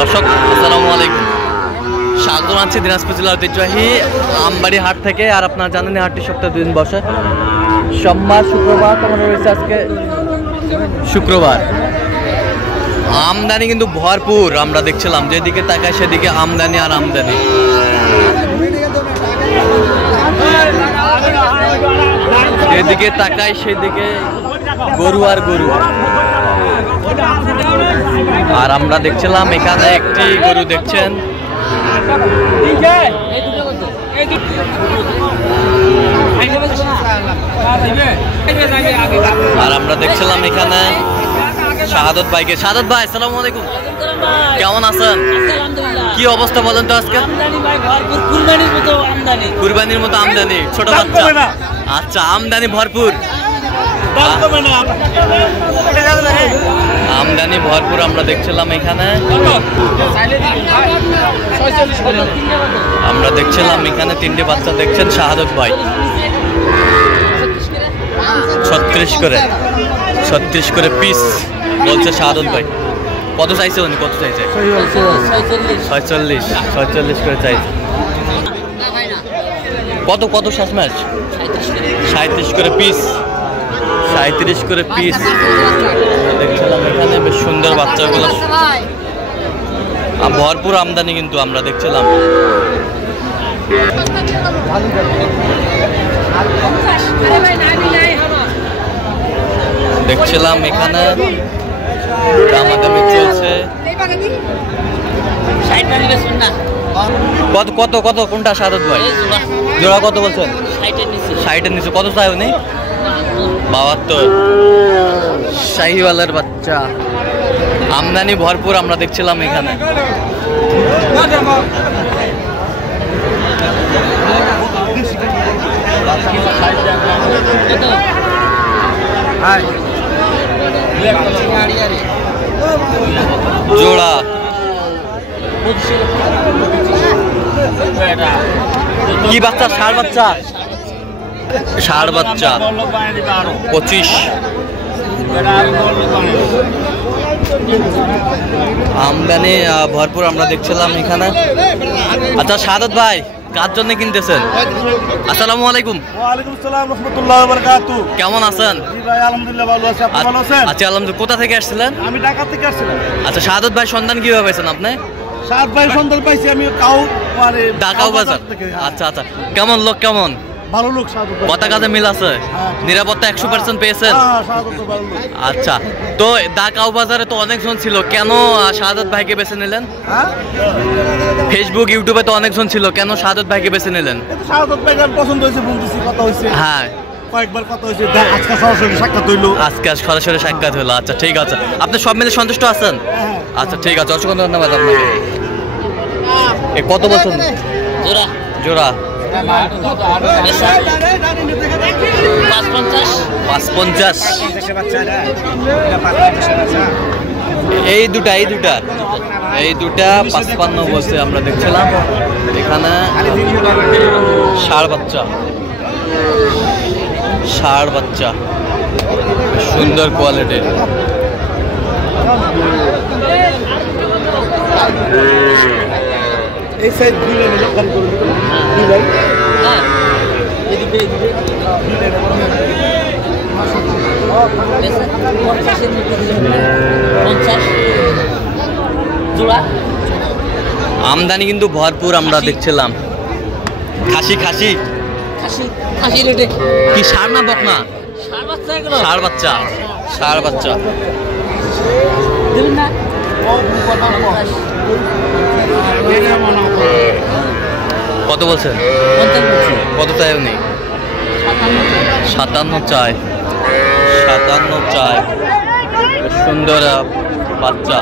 দর্শক আসসালামু আলাইকুম, স্বাগত জানাচ্ছি দিনাজপুর জেলার ঐতিহ্যবাহী আমবাড়ি হাট থেকে। আর আপনারা জানেন হাটটি সপ্তাহে 2 দিন বসে, সোমবার শুক্রবার। তোমার রয়েছে আজকে শুক্রবার। আমদানি কিন্তু ভরপুর, আমরা দেখছিলাম যেদিকে তাকায় সেদিকে আমদানি আর আমদানি। যেদিকে তাকায় সেদিকে গরু আর গরু। আর আমরা দেখছিলাম এখানে একটি গরু দেখছেন, আর আমরা দেখছিলাম এখানে শাহাদত ভাইকে। শাহাদত ভাই আসসালামু আলাইকুম, কেমন আছেন? কি অবস্থা বলেন তো আজকে? কুরবানির মতো আমদানি, ছোট বাচ্চা। আচ্ছা, আমদানি ভরপুর, আমদানি ভরপুর আমরা দেখছিলাম এখানে। আমরা দেখছিলাম এখানে 3টে বাচ্চা দেখছেন শাহাদত ভাই। 36 করে পিস বলছে শাহাদত ভাই। কত চাইছে উনি? কত চাইছে? 46 করে চাইছে। কত কত শেষ ম্যাচ? 37 করে পিস। 37 করে পিস দেখছিলাম এখানে। বেশ সুন্দর বাচ্চাগুলো, ভরপুর আমদানি কিন্তু আমরা দেখছিলাম। দেখছিলাম এখানে দামাদামি চলছে। কত কত কত কোনটা শাহাদত ভাই? জোড়া কত বলছেন? 60-এর নিচে। কত চাই উনি? 72। শাহিওয়ালের বাচ্চা, আমদানি ভরপুর আমরা দেখছিলাম এখানে। জোড়া কি বাচ্চা? ষাঁড় বাচ্চা। 25। আমদানি ভরপুর আমরা দেখছিলাম এখানে। আচ্ছা শাহাদত ভাই, কার জন্য কিনতেছেন? আসসালামু আলাইকুম। ওয়ালাইকুম আসসালাম রাহমাতুল্লাহি ওয়া বারাকাতুহু। কেমন আছেন? জি ভাই আলহামদুলিল্লাহ ভালো আছি। আপনি ভালো আছেন? আচ্ছা আলহামদুলিল্লাহ। কোথা থেকে আসছিলেন? আমি ঢাকা থেকে আসছিলাম। আচ্ছা শাহাদত ভাই, সন্ধান কিভাবে পেয়েছেন আপনি? শাহাদত ভাই সন্ধান পাইছি আমি ঢাকা বাজার থেকে। আচ্ছা আচ্ছা, কেমন লোক? কেমন ভালো লোক শাহাদত ভাই। কথা কাজে মিল আছে? নিরাপত্তা 100% পেয়েছেন? হ্যাঁ, শাহাদত ভাই ভালো লোক। আচ্ছা, তো ঢাকা বাজারে তো অনেকজন ছিল, কেন শাহাদত ভাইকে বেছে নিলেন? ফেসবুক ইউটিউবে তো অনেকজন ছিল, কেন শাহাদত ভাইকে বেছে নিলেন? শাহাদত ভাই আমার পছন্দ হয়েছে, বলতেছি কথা হয়েছে। হ্যাঁ, কয়েকবার কথা হয়েছে, আজকে সরাসরি সাক্ষাৎ হইলো। আজকে সরাসরি সাক্ষাৎ হলো। আচ্ছা ঠিক আছে, আপনি সব মিলে সন্তুষ্ট আছেন? আচ্ছা ঠিক আছে, অসংখ্য ধন্যবাদ আপনাকে। কত বছর জোড়া? জোড়া 550। এই দুটা 55 বলছে আমরা দেখছিলাম এখানে। ষাঁড় বাচ্চা সুন্দর কোয়ালিটির। এই সাইড দুই লাইন লোকাল করে দিবেন। দুই লাইন হ্যাঁ, এদিকে আমদানি কিন্তু ভরপুর আমরা দেখছিলাম। খাসি রেটে কি? ষাঁড় না বকনা? ষাঁড় বাচ্চা। কত বলছেন? কত চাই উনি? 57 চাই। সুন্দর বাচ্চা,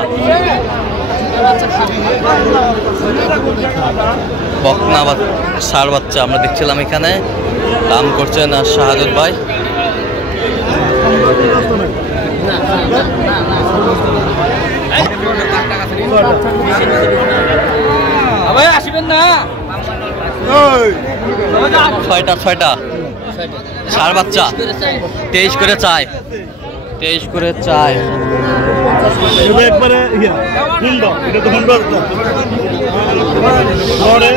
বকনা ষাঁড় বাচ্চা আমরা দেখছিলাম এখানে। দাম করছেন শাহাদত ভাই। আসবেন না? ছয়টা ষাঁড় বাচ্চা 23 করে চায়। এটা একবারে ইয়া হুন্ড, এটা তো হুন্ড লড়ে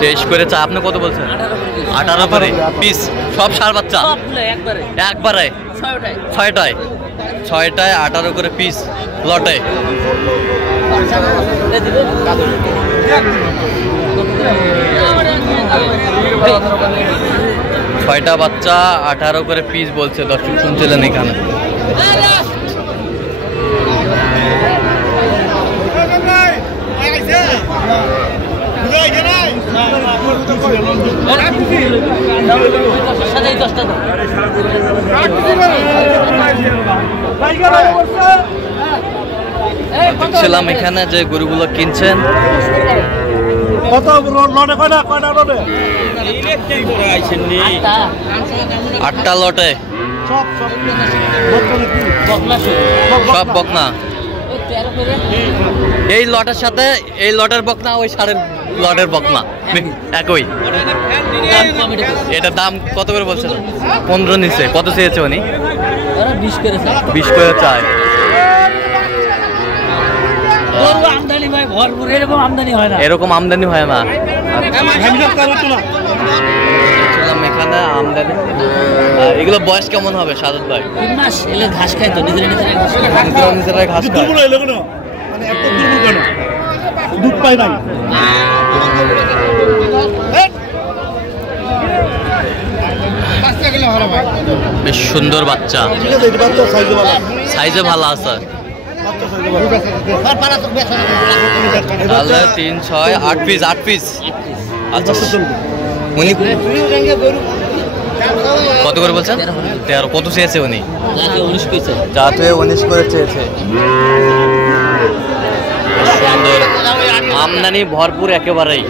তেইশ করে চা। আপনি কত বলছেন? 18 করে পিস, সব ষাঁড় বাচ্চা একবারে 6টায় 18 করে পিস লটে। ছয়টা বাচ্চা 18 করে পিস বলছে, দর্শক শুনছিলেন এখানে। দেখছিলাম এখানে যে গরুগুলো কিনছেন। কত লটে কয়টা লটে? 8টা লটে, সব বকনা। এই লটের সাথে এই লটের বকনা ওই ষাঁড়ের লটের বকনা একই। এটা দাম কত করে বলছেন? 15 নিচে। কত চেয়েছে উনি? 20 করে চায়। এরকম আমদানি হয় না এখানে আমদানি। এগুলো বয়স কেমন হবে সাদত ভাই? ঘাস খায় তো নিজেরাই ঘাস খায়। মানে এত দুর্বল কেন? দুধ পাই নাই। বেশ সুন্দর বাচ্চা, সাইজে ভালো আছে। তাহলে 3, 6, 8 পিস 8 পিস। আচ্ছা উনি কত করে বলছেন? 13। কত চেয়েছে উনি? যাতে 19 করে চেয়েছে। সুন্দর আমদানি ভরপুর একেবারেই।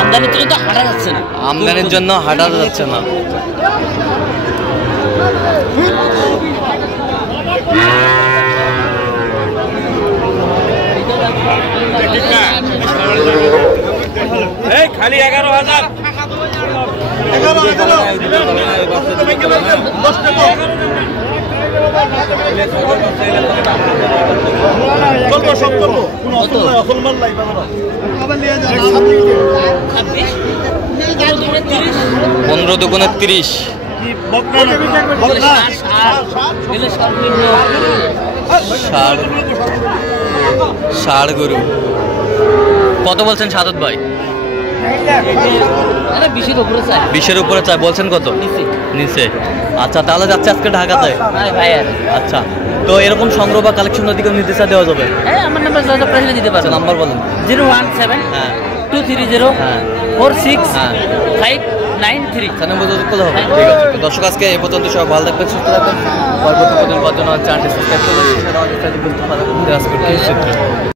আমদানির জন্য হাঁটা যাচ্ছে না। খালি 11,000। 15 দুগুণে 30। ষাঁড় গরু কত বলছেন সাদত ভাই? 20-এর উপরে চাই বলছেন। কত নিচে? আচ্ছা তাহলে যাচ্ছে আজকে ঢাকাতে। আচ্ছা তো এরকম সংগ্রহ বা কালেকশন দিকে নির্দেশা দেওয়া যাবে? আমার নাম্বার দিতে পারবেন। নাম্বার বলেন। 017 হ্যাঁ 230 হ্যাঁ 46 593। ঠিক আছে তো দর্শক আজকে এই পর্যন্ত। সবাই ভালো থাকবেন, সুস্থ থাকবেন। পরবর্তী প্রতিদিন পাওয়ার জন্য চ্যানেলটি সাবস্ক্রাইব করবেন।